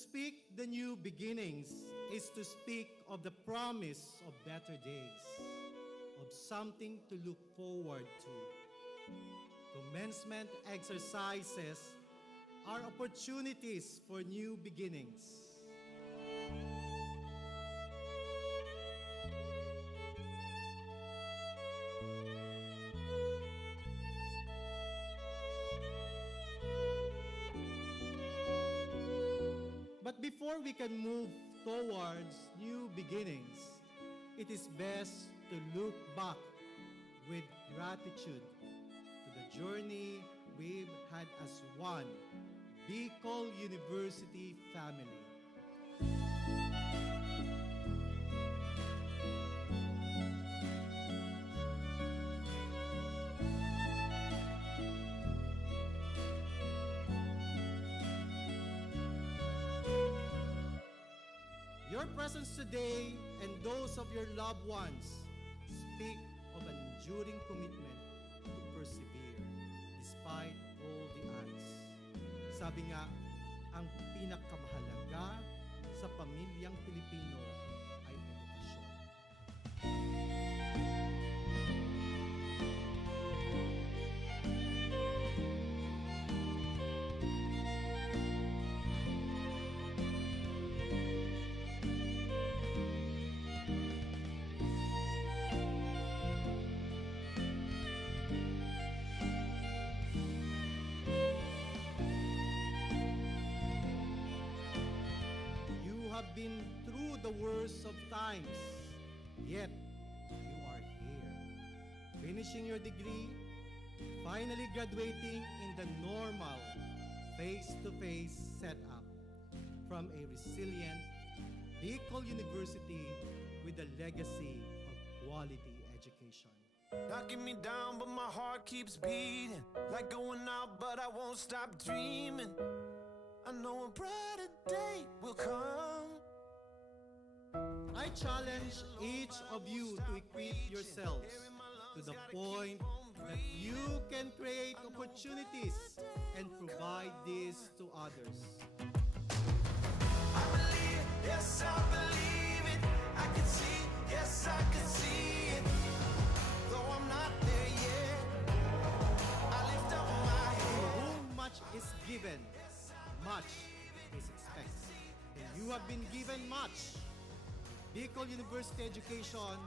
speak the new beginnings is to speak of the promise of better days, of something to look forward to. Commencement exercises are opportunities for new beginnings. But before we can move towards new beginnings, it is best to look back with gratitude to the journey we've had as one Bicol University family. Your presence today and those of your loved ones speak of an enduring commitment to persevere despite all the odds. Sabi nga, ang pinakamahalaga sa pamilyang Pilipino ay edukasyon. Have been through the worst of times, yet you are here, finishing your degree, finally graduating in the normal face-to-face setup from a resilient Bicol University with a legacy of quality education. Knocking me down, but my heart keeps beating. Like going out, but I won't stop dreaming. I know a brighter day will come. I challenge each of you to equip yourselves to the point that you can create opportunities and provide this to others. I believe, yes, I believe it. I can see, yes, I can see it. Though I'm not there yet, I lift up my To head. whom much is given, much is expected. And you have been given much. Bicol University education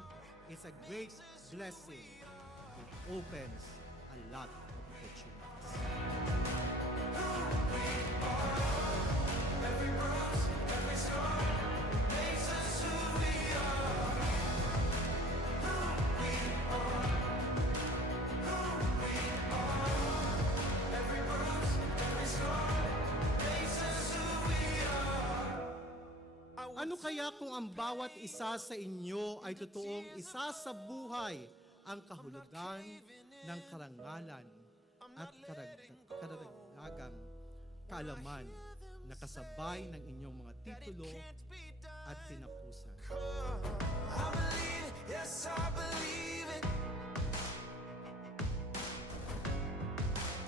is a great blessing. It opens a lot of opportunities. Every bruise, every scar makes us who we are. Who we are. Who we are. Every bruise, every scar makes us who we are. Ano kaya kung ang bawat isa sa inyo ay totoong isa sa buhay ang kahulugan ng karangalan at karagdagang kaalaman na kasabay ng inyong mga titulo at tinapusan? I believe it, yes, I believe it.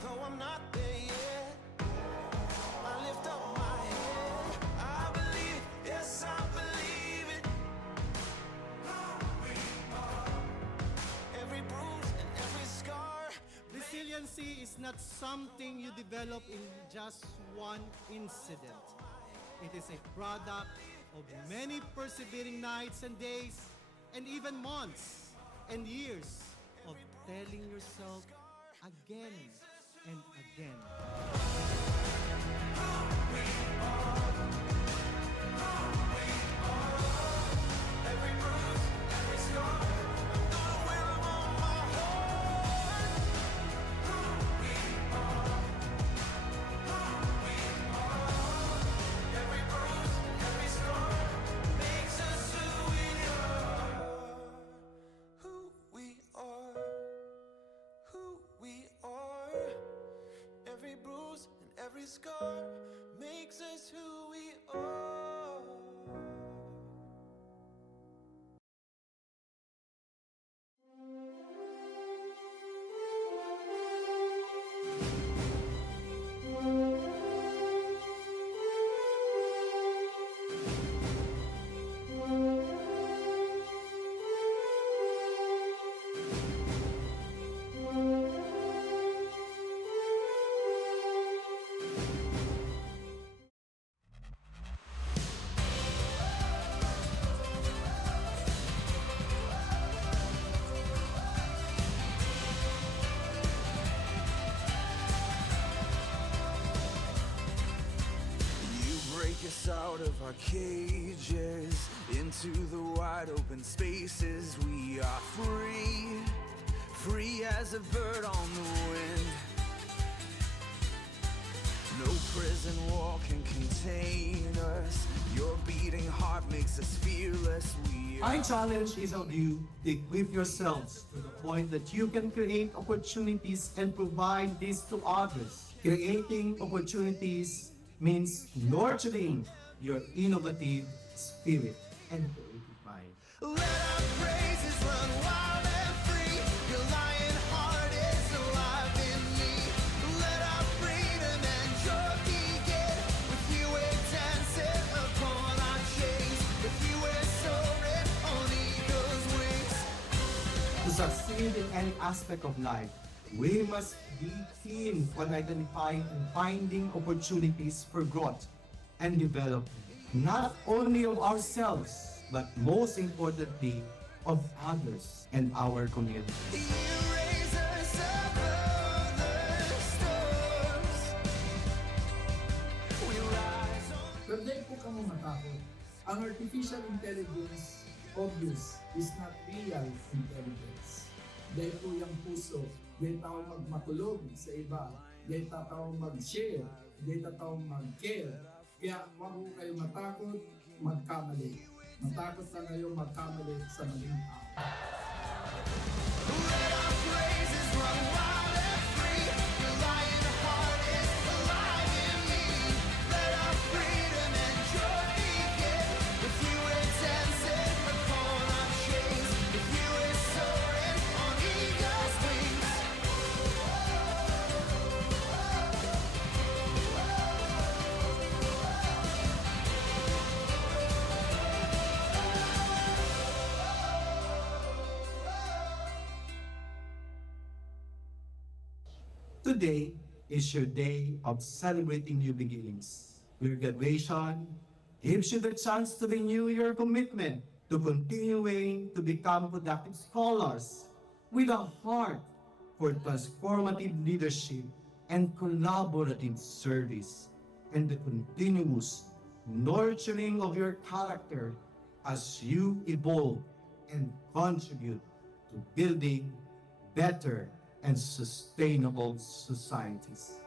Though I'm not there yet, I lift up my head. I believe it, yes, I believe it. Every bruise and every scar. Resiliency is not something you develop in just one incident. It is a product of many persevering nights and days, and even months and years of telling yourself again and again. Every bruise, every scar. I'm gonna wear 'em on my heart. Who we are. Who we are. Every bruise, every scar makes us who we are. Who we are. Who we are. Every bruise and every scar makes us who we are. our cages into the wide open spaces. We are free, free as a bird on the wind. No prison wall can contain us. Your beating heart makes us fearless. I challenge each of you to equip yourselves to the point that you can create opportunities and provide this to others. Creating opportunities means nurturing your innovative spirit and creative mind. Let our praises run wild and free. Your lion heart is alive in me. Let our freedom and joy begin. With you we're dancing upon our chains. With you we're soaring on eagle's wings. To succeed in any aspect of life, we must be keen on identifying and finding opportunities for growth and development, not only of ourselves, but most importantly, of others and our community. You raise us above the storms. We rise on. Pwede po kamo matakot. Ang artificial intelligence, obvious, is not real intelligence. Dahil po yung puso, dahil tao magmatulog sa iba, dahil tao mag-share, dahil tao mag-care. Kaya huwag po kayo matakot, magkamali. Matakot na kayo magkamali sa maling tao. Let our praises run wild and free. Your lion heart is alive in me. Let our freedom and joy begin. With you we're dancing upon our chains. With you we're soaring on eagle's wings. Today is your day of celebrating new beginnings. Your graduation gives you the chance to renew your commitment to continuing to become productive scholars with a heart for transformative leadership and collaborative service, and the continuous nurturing of your character as you evolve and contribute to building better and sustainable societies.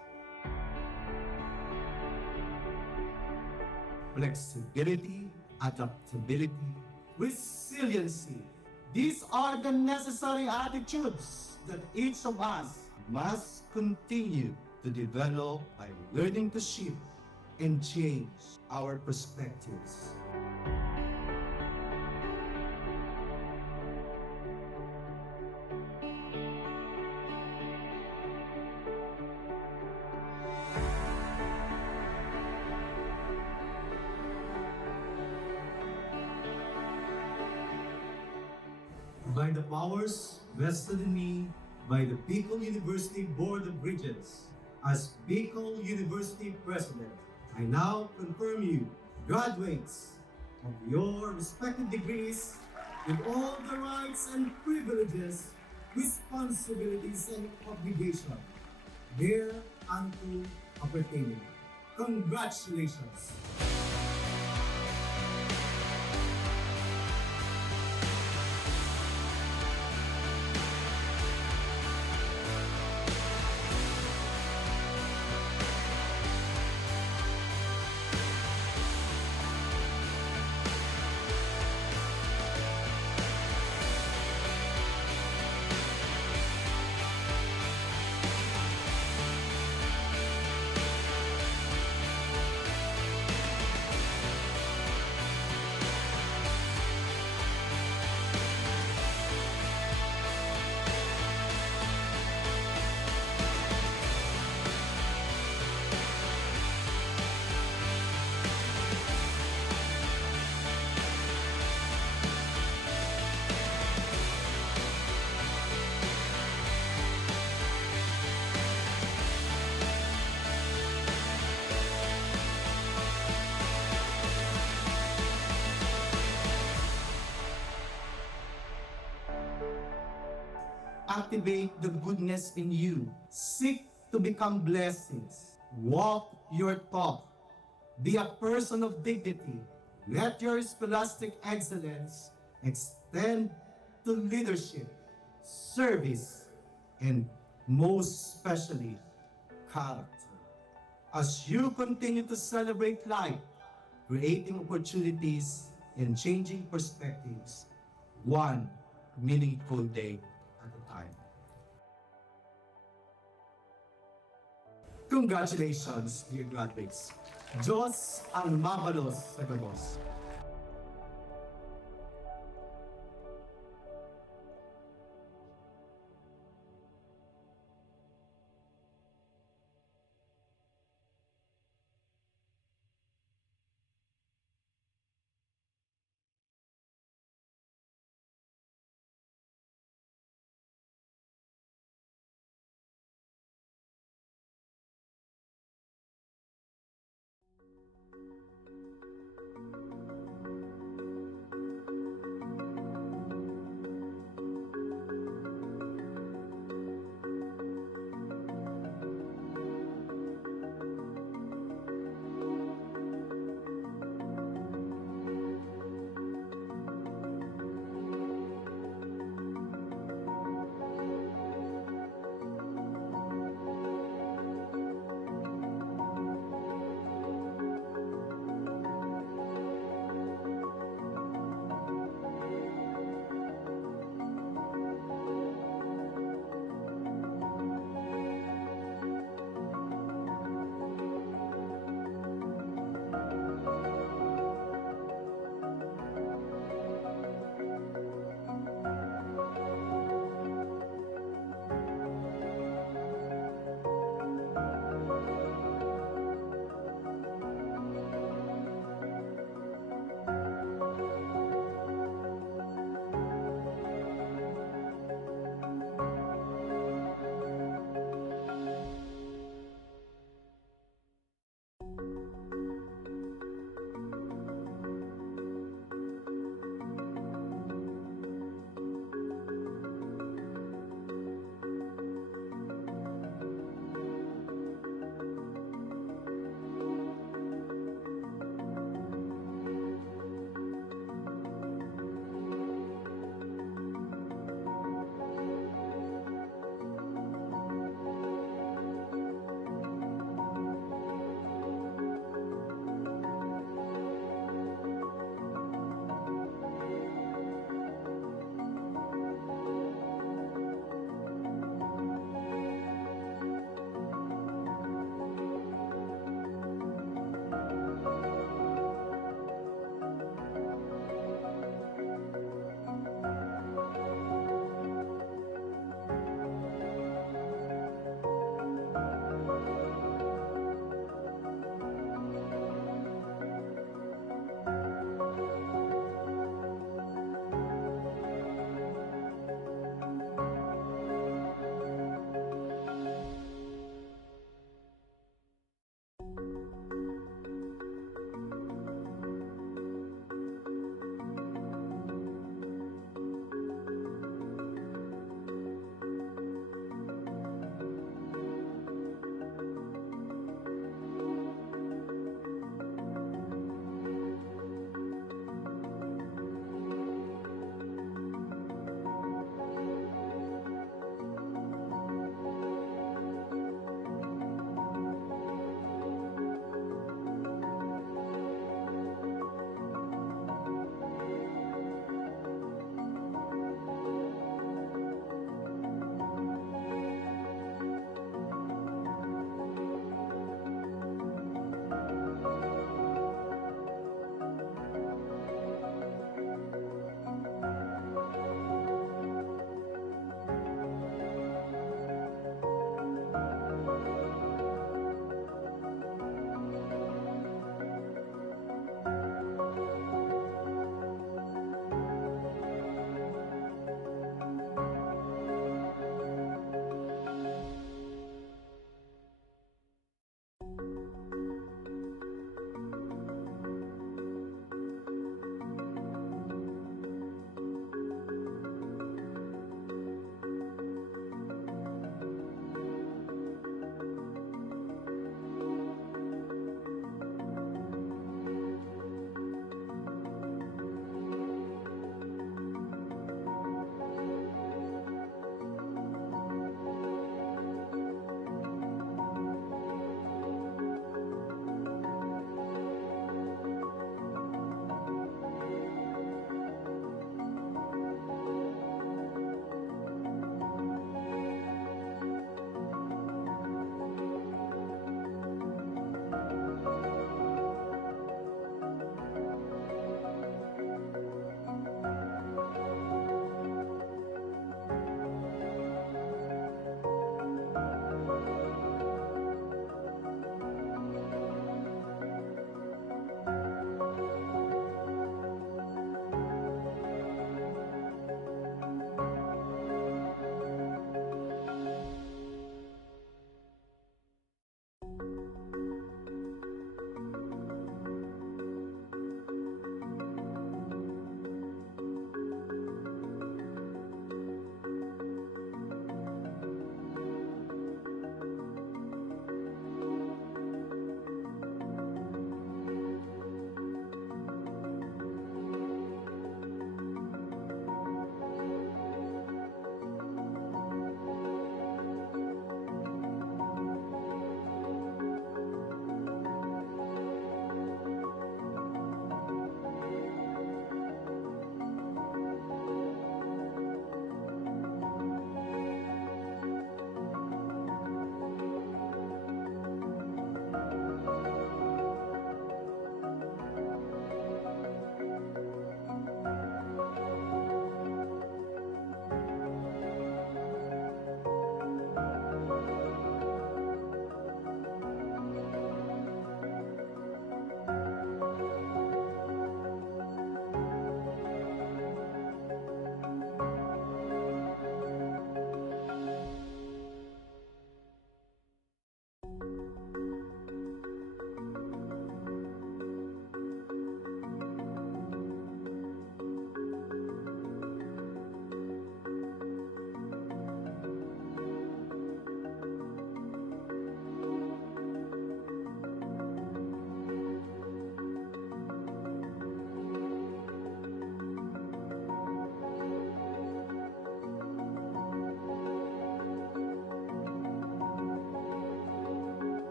Flexibility, adaptability, resiliency. These are the necessary attitudes that each of us must continue to develop by learning to shift and change our perspectives. By the powers vested in me by the Bicol University Board of Regents, as Bicol University President, I now confirm you graduates of your respective degrees with all the rights and privileges, responsibilities, and obligations thereunto appertaining. Congratulations! Activate the goodness in you. Seek to become blessings. Walk your talk. Be a person of dignity. Let your scholastic excellence extend to leadership, service, and most especially, character. As you continue to celebrate life, creating opportunities and changing perspectives, one meaningful day at a time. Congratulations, dear graduates. Diyos ang mabalos sa gagos.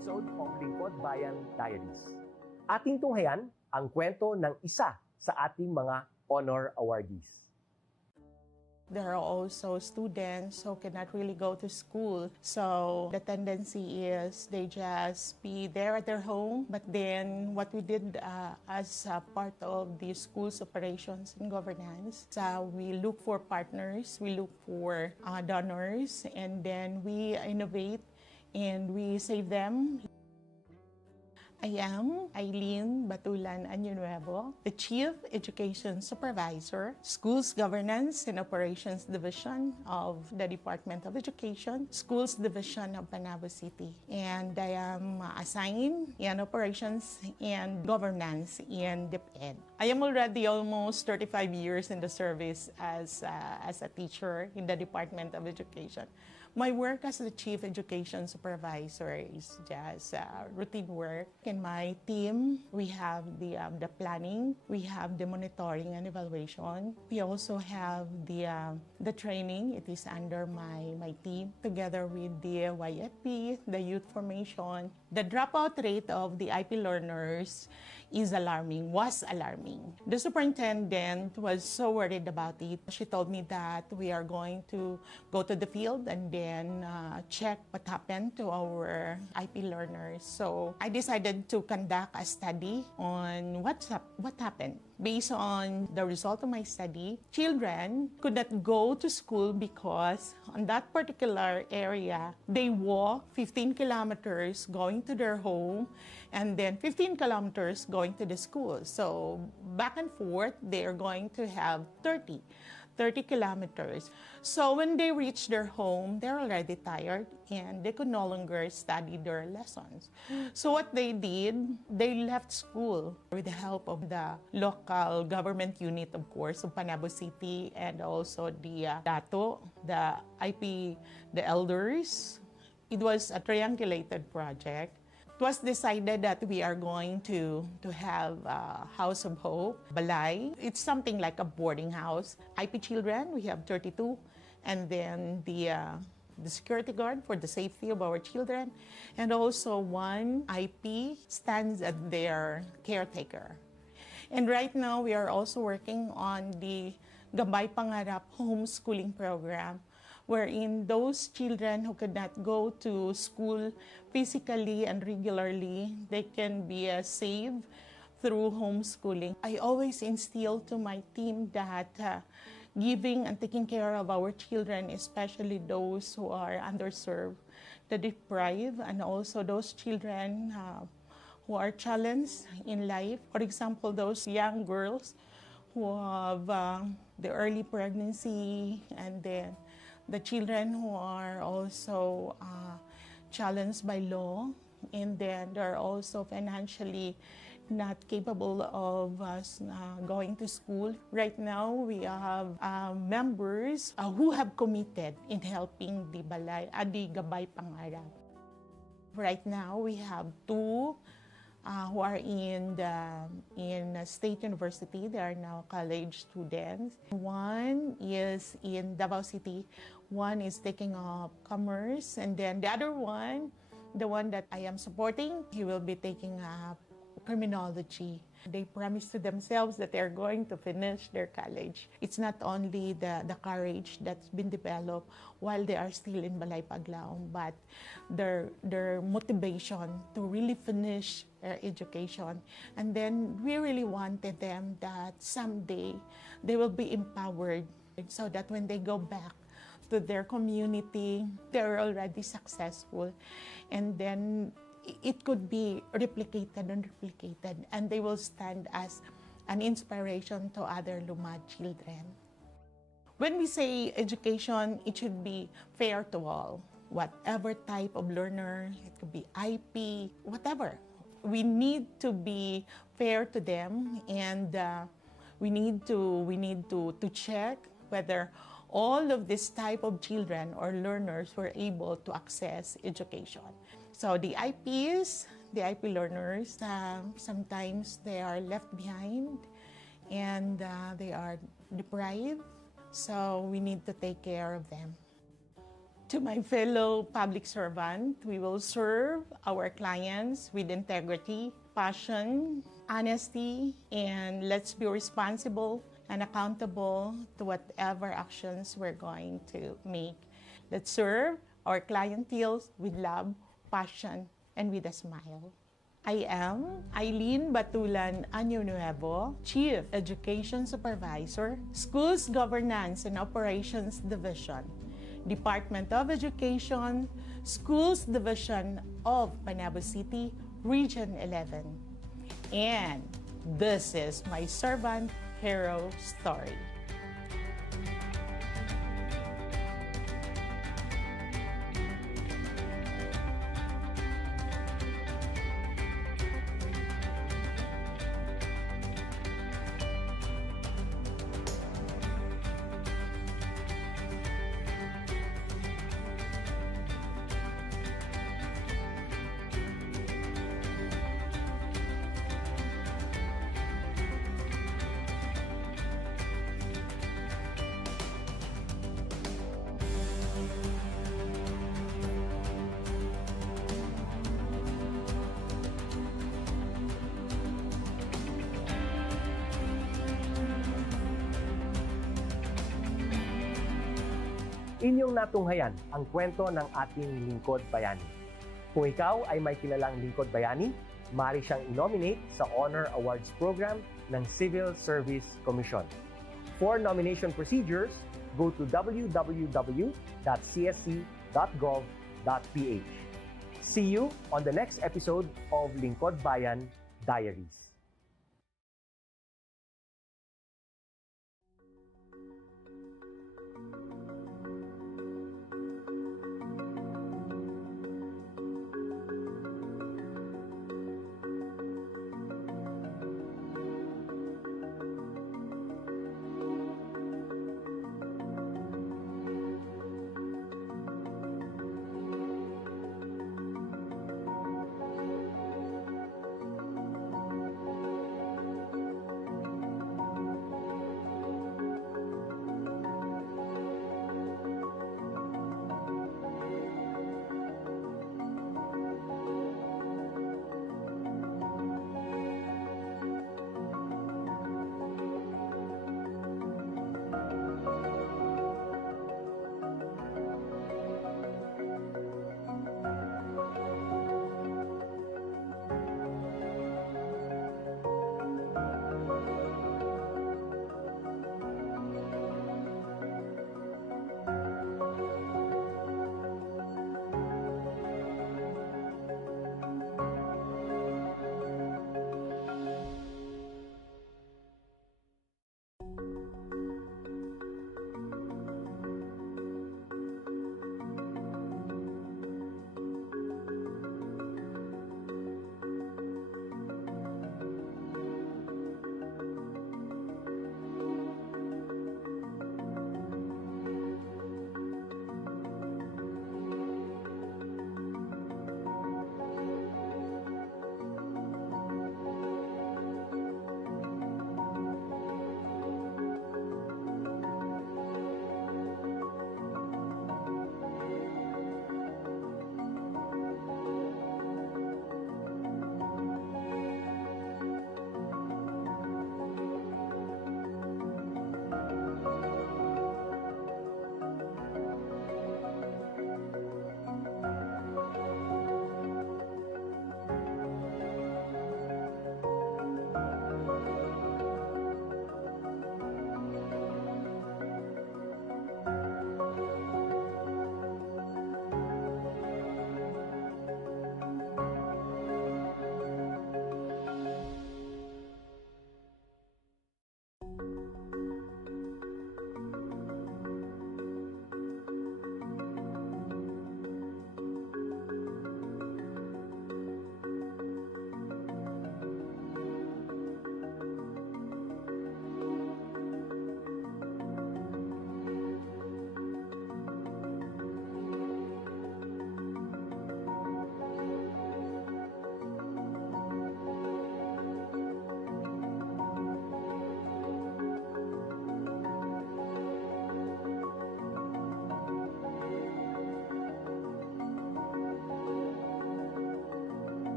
episode of Lingkod Bayan Diaries. Ating tunghayan ang kwento ng isa sa ating mga honor awardees. There are also students who cannot really go to school. So the tendency is they just be there at their home. But then what we did as part of the school's operations and governance, we look for partners, we look for donors, and then we innovate and we save them. I am Eileen Batulan Añonuevo, the Chief Education Supervisor, Schools Governance and Operations Division of the Department of Education, Schools Division of Panabo City. And I am assigned in Operations and Governance in DepEd. I am already almost 35 years in the service as a teacher in the Department of Education. My work as the Chief Education Supervisor is just routine work. In my team, we have the planning, we have the monitoring and evaluation. We also have the training. It is under my team, together with the YFP, the youth formation. The dropout rate of the IP learners was alarming. The superintendent was so worried about it. She told me that we are going to go to the field and then check what happened to our IP learners. So I decided to conduct a study on what happened. Based on the result of my study, children could not go to school because on that particular area, they walk 15 kilometers going to their home and then 15 kilometers going to the school. So back and forth, they are going to have 30 kilometers. So when they reach their home, they're already tired and they could no longer study their lessons. So what they did, they left school with the help of the local government unit, of course, of Panabo City, and also the DATO, the IP, the elders. It was a triangulated project. It was decided that we are going to have a House of Hope, Balay. It's something like a boarding house. IP children, we have 32. And then the security guard for the safety of our children. And also one IP stands as their caretaker. And right now, we are also working on the Gabay Pangarap homeschooling program, wherein those children who could not go to school physically and regularly, they can be saved through homeschooling. I always instill to my team that giving and taking care of our children, especially those who are underserved, the deprived, and also those children who are challenged in life. For example, those young girls who have the early pregnancy, and then the children who are also challenged by law, and then they're also financially not capable of going to school. Right now, we have members who have committed in helping the Gabay Pangarap. Right now, we have two who are in State University. They are now college students. One is in Davao City. One is taking up commerce. And then the other one, the one that I am supporting, he will be taking up criminology. They promise to themselves that they're going to finish their college. It's not only the courage that's been developed while they are still in Balay Paglaom, but their motivation to really finish their education. And then we really wanted them that someday they will be empowered so that when they go back to their community, they're already successful. And then it could be replicated and replicated, and they will stand as an inspiration to other Lumad children. When we say education, it should be fair to all. Whatever type of learner, it could be IP, whatever. We need to be fair to them, and we need to check whether all of this type of children or learners were able to access education. So the IPs, the IP learners, sometimes they are left behind and they are deprived. So we need to take care of them. To my fellow public servant, we will serve our clients with integrity, passion, honesty, and let's be responsible and accountable to whatever actions we're going to make. Let's serve our clientele with love, passion, and with a smile. I am Eileen Batulan Año Nuevo, Chief Education Supervisor, Schools Governance and Operations Division, Department of Education, Schools Division of Panabo City, Region 11. And this is my servant hero story. Inyong natunghayan ang kwento ng ating lingkod bayani. Kung ikaw ay may kilalang lingkod bayani, maaari siyang i-nominate sa Honor Awards Program ng Civil Service Commission. For nomination procedures, go to www.csc.gov.ph. See you on the next episode of Lingkod Bayan Diaries.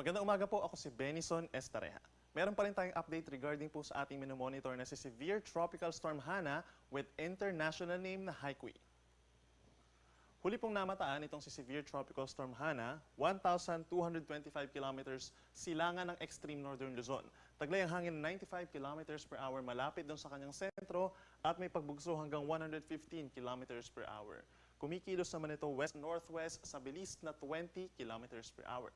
Magandang umaga po, ako si Benison Estareja. Meron pa rin tayong update regarding po sa ating minomonitor na si Severe Tropical Storm Hana with international name na Haikui. Huli pong namataan itong si Severe Tropical Storm Hana, 1,225 kilometers silangan ng extreme northern Luzon. Taglay ang hangin 95 kilometers per hour malapit doon sa kanyang sentro at may pagbugso hanggang 115 kilometers per hour. Kumikilos naman ito west-northwest sa bilis na 20 kilometers per hour.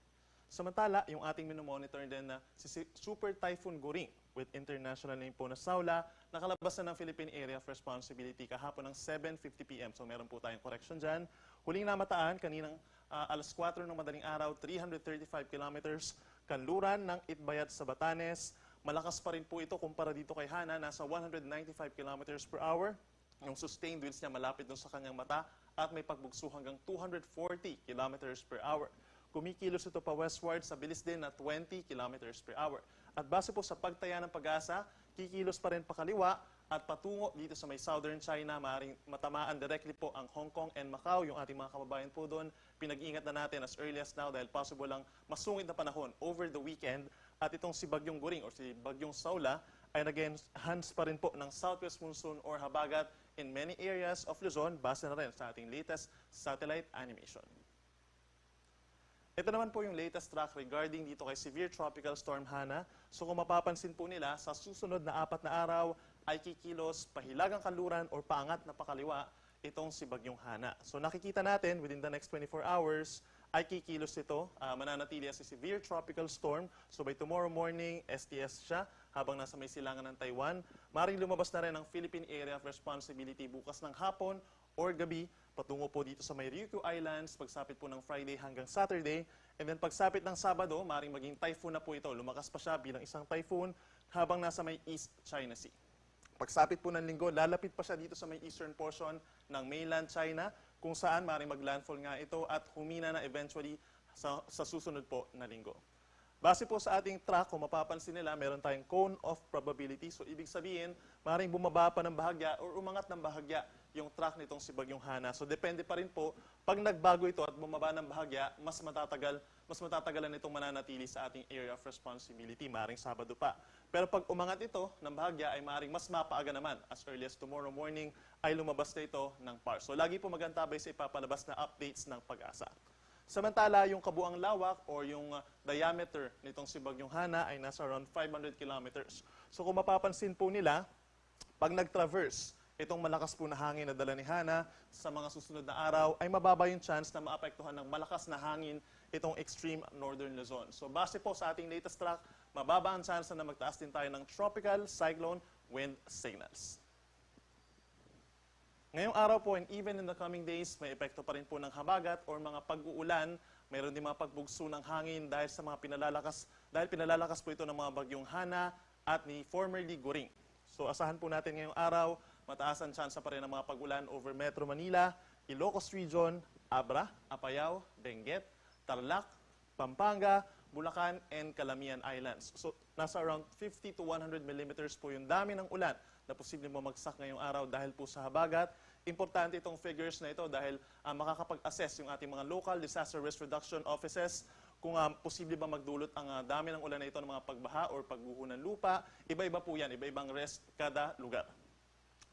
Samantala, yung ating minomonitor din na si Super Typhoon Goring with international name po na Saula, nakalabas na ng Philippine Area of Responsibility kahapon ng 7:50 p.m. So meron po tayong correction dyan. Huling namataan, kaninang alas 4 ng madaling araw, 335 kilometers, kanluran ng Itbayat sa Batanes. Malakas pa rin po ito kumpara dito kay Hana, nasa 195 kilometers per hour. Yung sustained winds niya malapit dun sa kanyang mata at may pagbugso hanggang 240 kilometers per hour. Kumikilos ito pa westward sa bilis din na 20 kilometers per hour. At base po sa pagtaya ng pag-asa, kikilos pa rin pakaliwa at patungo dito sa may southern China. Maaaring matamaan directly po ang Hong Kong and Macau, yung ating mga kababayan po doon. Pinag-iingat na natin as early as now dahil possible lang masungit na panahon over the weekend. At itong si Bagyong Goring or si Bagyong Saula ay nag-enhance pa rin po ng southwest monsoon or habagat in many areas of Luzon, base na rin sa ating latest satellite animation. Ito naman po yung latest track regarding dito kay Severe Tropical Storm Hana. So kung mapapansin po nila, sa susunod na 4 na araw ay kikilos pahilagang kanluran or paangat na pakaliwa itong si Bagyong Hana. So nakikita natin within the next 24 hours ay kikilos ito, mananatili si Severe Tropical Storm. So by tomorrow morning, STS siya habang nasa may silangan ng Taiwan. Maring lumabas na rin ang Philippine Area of Responsibility bukas ng hapon or gabi patungo po dito sa may Ryukyu Islands, pagsapit po ng Friday hanggang Saturday. And then pagsapit ng Sabado, maring maging typhoon na po ito. Lumakas pa siya bilang isang typhoon habang nasa may East China Sea. Pagsapit po ng Linggo, lalapit pa siya dito sa may eastern portion ng mainland China, kung saan maring maglandfall nga ito at humina na eventually sa susunod po na Linggo. Base po sa ating track, kung mapapansin nila, meron tayong cone of probability. So ibig sabihin, maring bumaba pa ng bahagya or umangat ng bahagya yung track nitong si Bagyong Hana. So depende pa rin po, pag nagbago ito at bumaba ng bahagya, mas matatagalan itong mananatili sa ating area of responsibility, maring Sabado pa. Pero pag umangat ito ng bahagya ay maring mas mapaaga naman. As early as tomorrow morning ay lumabas na ito ng PAR. So lagi po magantabay sa ipapalabas na updates ng pag-asa. Samantala, yung kabuang lawak or yung diameter nitong si Bagyong Hana ay nasa around 500 kilometers. So kung mapapansin po nila, pag nag-traverse itong malakas po na hangin na dala ni Hana sa mga susunod na araw, ay mababa yung chance na maapektuhan ng malakas na hangin itong extreme northern Luzon. So base po sa ating latest track, mababa ang chance na magtaas din tayo ng tropical cyclone wind signals. Ngayong araw po and even in the coming days, may epekto pa rin po ng habagat or mga pag-uulan. Mayroon din mga pagbugso ng hangin dahil sa mga pinalalakas po ito ng mga bagyong Hana at ni formerly Goring. So asahan po natin ngayong araw, mataas ang tsansa pa rin ng mga pag-ulan over Metro Manila, Ilocos Region, Abra, Apayao, Benguet, Tarlac, Pampanga, Bulacan, and Calamian Islands. So nasa around 50 to 100 millimeters po yung dami ng ulan na posibleng bumagsak ngayong araw dahil po sa habagat. Importante itong figures na ito dahil makakapag-assess yung ating mga local disaster risk reduction offices kung posible ba magdulot ang dami ng ulan na ito ng mga pagbaha or pagguho ng lupa. Iba-iba po yan, iba-ibang risk kada lugar.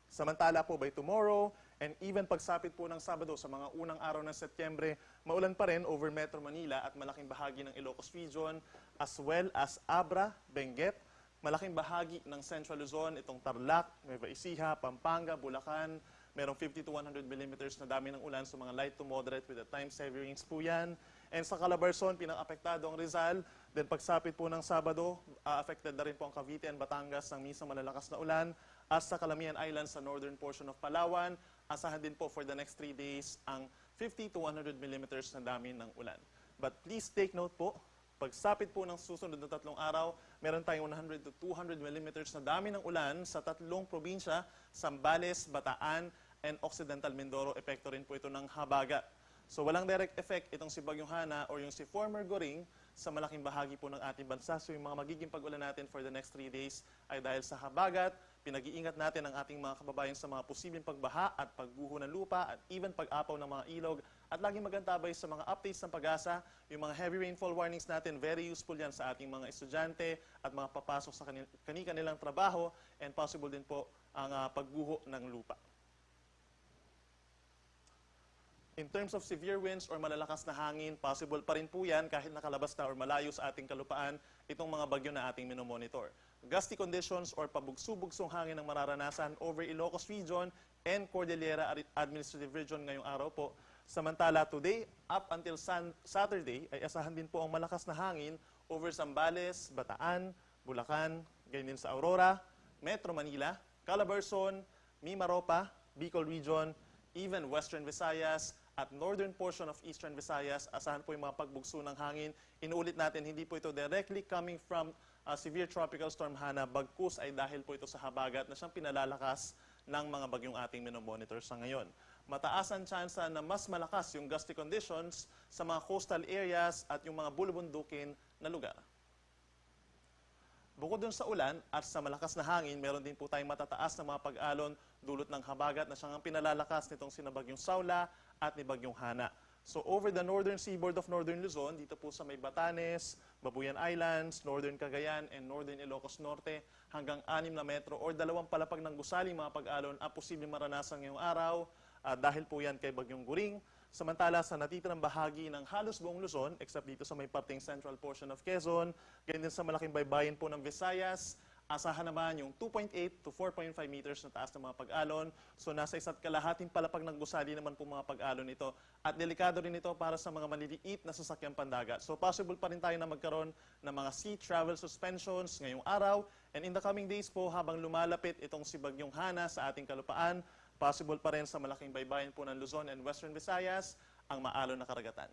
Samantala po by tomorrow and even pagsapit po ng Sabado sa mga unang araw ng Setyembre, maulan pa rin over Metro Manila at malaking bahagi ng Ilocos Region as well as Abra, Benguet, malaking bahagi ng Central Luzon, itong Tarlac, Nueva Ecija, Pampanga, Bulacan, merong 50 to 100 millimeters na dami ng ulan, so mga light to moderate with the time-saving rains po yan. And sa Calabarzon, pinang-apektado ang Rizal. Then pagsapit po ng Sabado, affected na rin po ang Cavite and Batangas ng minsan malalakas na ulan. As sa Calamian Islands sa northern portion of Palawan, asahan din po for the next 3 days ang 50 to 100 millimeters na dami ng ulan. But please take note po, pagsapit po ng susunod na 3 araw, meron tayong 100 to 200 millimeters na dami ng ulan sa 3 probinsya, Zambales, Bataan, and Occidental Mindoro. Epekto rin po ito ng habagat. So walang direct effect itong si Bagyong Hana or yung si former Goring sa malaking bahagi po ng ating bansa. So yung mga magiging pag-ulan natin for the next 3 days ay dahil sa habagat, pinag-iingat natin ang ating mga kababayan sa mga posibleng pagbaha at pagguho ng lupa at even pag-apaw ng mga ilog at laging magantabay sa mga updates ng pag-asa. Yung mga heavy rainfall warnings natin, very useful yan sa ating mga estudyante at mga papasok sa kanilang trabaho, and possible din po ang pagguho ng lupa. In terms of severe winds or malalakas na hangin, possible pa rin po yan kahit nakalabas na or malayo sa ating kalupaan itong mga bagyo na ating minomonitor. Gusty conditions or pabugso-bugsong hangin ang mararanasan over Ilocos Region and Cordillera Administrative Region ngayong araw po. Samantala, today up until Saturday ay asahan din po ang malakas na hangin over Zambales, Bataan, Bulacan, ganyan din sa Aurora, Metro Manila, Calabarzon, Mimaropa, Bicol Region, even Western Visayas at northern portion of Eastern Visayas. Asahan po yung mga pagbugso ng hangin. Inuulit natin, hindi po ito directly coming from severe tropical storm Hana, bagkus ay dahil po ito sa habagat na siyang pinalalakas ng mga bagyong ating minomonitor sa ngayon. Mataas ang tsansa na mas malakas yung gusty conditions sa mga coastal areas at yung mga bulubundukin na lugar. Bukod dun sa ulan at sa malakas na hangin, meron din po tayong matataas na mga pag-alon dulot ng habagat na siyang pinalalakas nitong sinabagyong Saula at ni Bagyong Hana. So over the northern seaboard of northern Luzon, dito po sa may Batanes, Babuyan Islands, northern Cagayan, and northern Ilocos Norte, hanggang 6 na metro or 2 palapag ng gusaling mga pag-alon ang posibleng maranasan ngayong araw dahil po yan kay Bagyong Guring. Samantala sa natitirang bahagi ng halos buong Luzon, except dito sa may parting central portion of Quezon, ganyan din sa malaking baybayin po ng Visayas, asahan naman yung 2.8 to 4.5 meters na taas ng mga pag-alon. So nasa 1.5 palapag ng gusali naman po mga pag-alon ito. At delikado rin ito para sa mga maliliit na sasakyang pandagat. So possible pa rin tayo na magkaroon ng mga sea travel suspensions ngayong araw. And in the coming days po, habang lumalapit itong si Bagyong Hana sa ating kalupaan, possible pa rin sa malaking baybayin po ng Luzon and Western Visayas ang maalon na karagatan.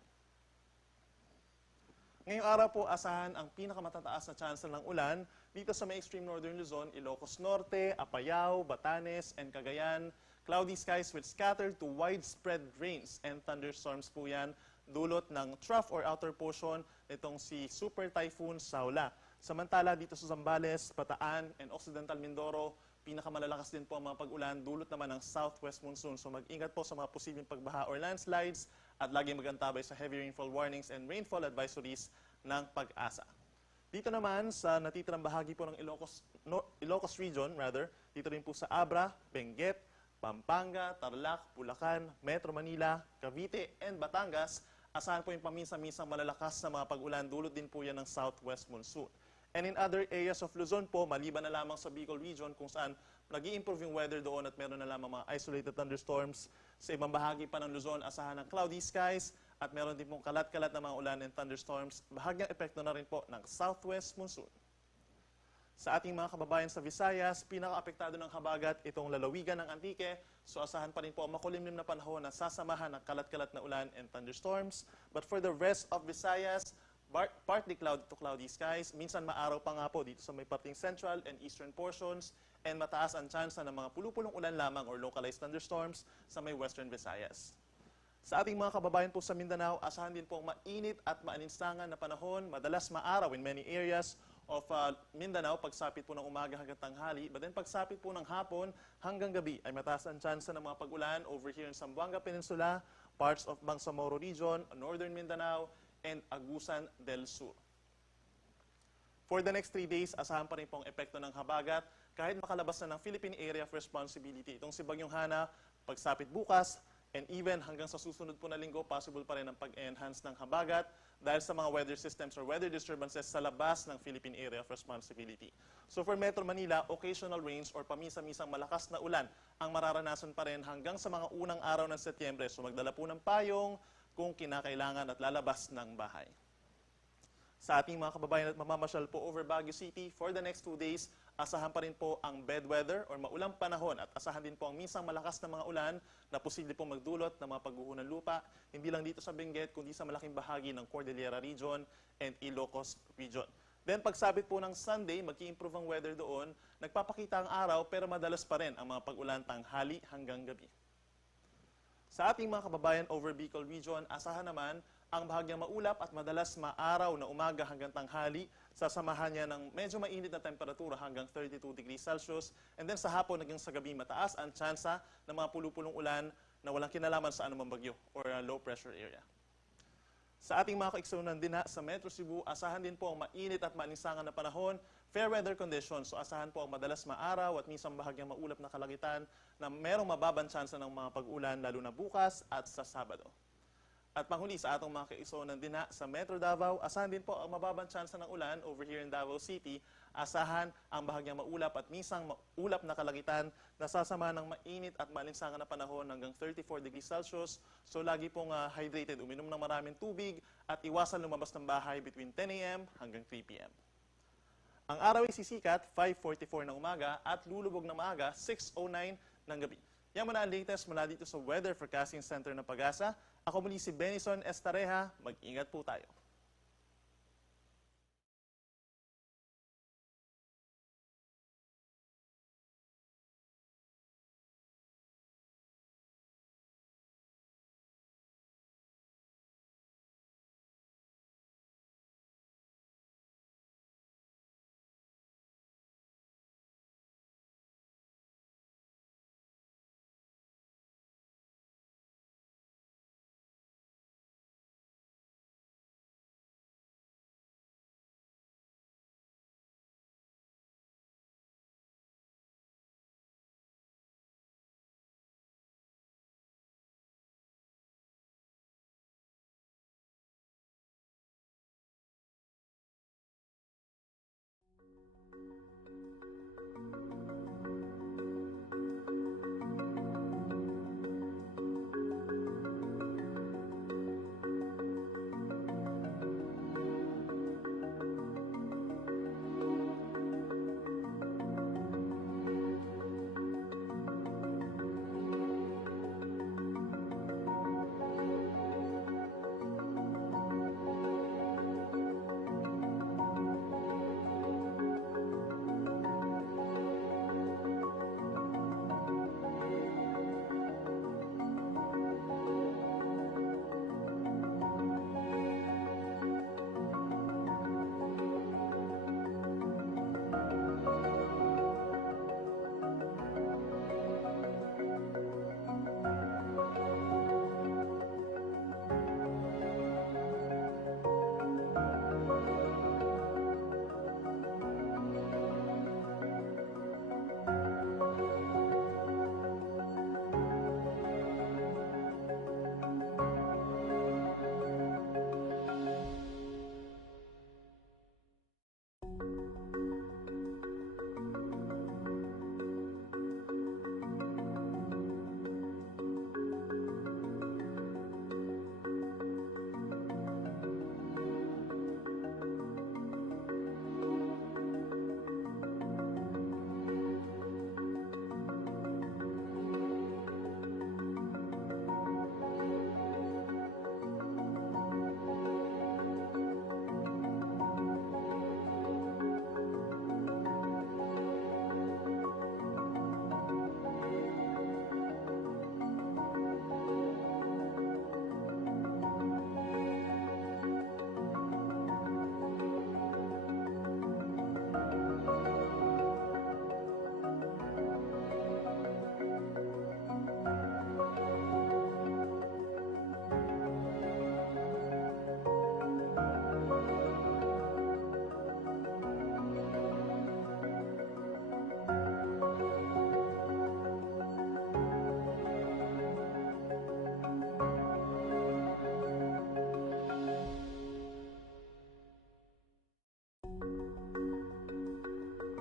Ngayong araw po, asahan ang pinakamatataas na chance ng ulan dito sa may extreme northern Luzon, Ilocos Norte, Apayao, Batanes, and Cagayan. Cloudy skies with scattered to widespread rains and thunderstorms po yan, dulot ng trough or outer portion nitong si Super Typhoon Saula. Samantala dito sa Zambales, Bataan, and Occidental Mindoro, pinakamalalakas din po ang mga pag-ulan, dulot naman ng southwest monsoon. So mag-ingat po sa mga posibleng pagbaha or landslides at lagi magantabay sa heavy rainfall warnings and rainfall advisories ng Pag-asa. Dito naman sa natitirang bahagi po ng Ilocos Region, dito rin po sa Abra, Benguet, Pampanga, Tarlac, Bulacan, Metro Manila, Cavite, and Batangas, asahan po yung paminsan-minsang malalakas na mga pag-ulan, dulot din po yan ng southwest monsoon. And in other areas of Luzon po, maliban na lamang sa Bicol Region kung saan nag-i-improve yung weather doon at meron na lamang mga isolated thunderstorms. Sa ibang bahagi pa ng Luzon, asahan ng cloudy skies at meron din pong kalat-kalat na mga ulan and thunderstorms. Bahagyang epekto na rin po ng southwest monsoon. Sa ating mga kababayan sa Visayas, pinaka-apektado ng habagat itong lalawigan ng Antique. So asahan pa rin po ang makulimlim na panahon na sasamahan ng kalat-kalat na ulan and thunderstorms. But for the rest of Visayas, partly cloudy to cloudy skies. Minsan maaraw pa nga po dito sa may parting central and eastern portions, and mataas ang tsansa ng mga pulupulong ulan lamang or localized thunderstorms sa may western Visayas. Sa ating mga kababayan po sa Mindanao, asahan din po ang mainit at maalinsangan na panahon, madalas maaraw in many areas of Mindanao, pagsapit po ng umaga hanggang tanghali, but then pagsapit po ng hapon hanggang gabi ay mataas ang tsansa ng mga pag-ulan over here in Zamboanga Peninsula, parts of Bangsamoro Region, northern Mindanao, and Agusan del Sur. For the next 3 days, asahan pa rin pong epekto ng habagat kahit makalabas na ng Philippine Area of Responsibility. Itong si Bagyong Hana, pagsapit bukas, and even hanggang sa susunod po na linggo, possible pa rin ang pag-enhance ng habagat dahil sa mga weather systems or weather disturbances sa labas ng Philippine Area of Responsibility. So for Metro Manila, occasional rains or pamisa-misang malakas na ulan ang mararanasan pa rin hanggang sa mga unang araw ng Setyembre. So magdala po ng payong kung kinakailangan at lalabas ng bahay. Sa ating mga kababayan at mamamasyal po over Baguio City, for the next 2 days, asahan pa rin po ang bad weather or maulang panahon at asahan din po ang minsang malakas na mga ulan na posible po magdulot ng mga pagguho ng lupa, hindi lang dito sa Benguet, kundi sa malaking bahagi ng Cordillera Region and Ilocos Region. Then pagsabit po ng Sunday, mag-i-improve ang weather doon, nagpapakita ang araw pero madalas pa rin ang mga pag-ulan tanghali hanggang gabi. Sa ating mga kababayan over Bicol Region, asahan naman ang bahagyang maulap at madalas maaraw na umaga hanggang tanghali. Sasamahan niya ng medyo mainit na temperatura hanggang 32 degrees Celsius. And then sa hapon hanggang sa gabi, mataas ang tsansa ng mga pulupulong ulan na walang kinalaman sa anumang bagyo or low pressure area. Sa ating mga kaigsunan din sa Metro Cebu, asahan din po ang mainit at maalinsangan na panahon, fair weather conditions. So asahan po ang madalas maaraw at minsan bahagyang maulap na kalangitan na merong mababang tsansa ng mga pag-ulan lalo na bukas at sa Sabado. At panghuli sa atong mga kaigsunan din sa Metro Davao, asahan din po ang mababang tsansa ng ulan over here in Davao City. Asahan ang bahagyang maulap at minsan maulap na kalangitan na sasama ng mainit at maalinsangan na panahon hanggang 34 degrees Celsius. So lagi pong hydrated, uminom ng maraming tubig at iwasan lumabas ng bahay between 10 a.m. hanggang 3 p.m. Ang araw ay sisikat 5:44 ng umaga at lulubog ng maaga 6:09 ng gabi. Yan muna ang latest mula dito sa Weather Forecasting Center ng Pag-asa. Ako muli si Benison Estareja. Mag-ingat po tayo.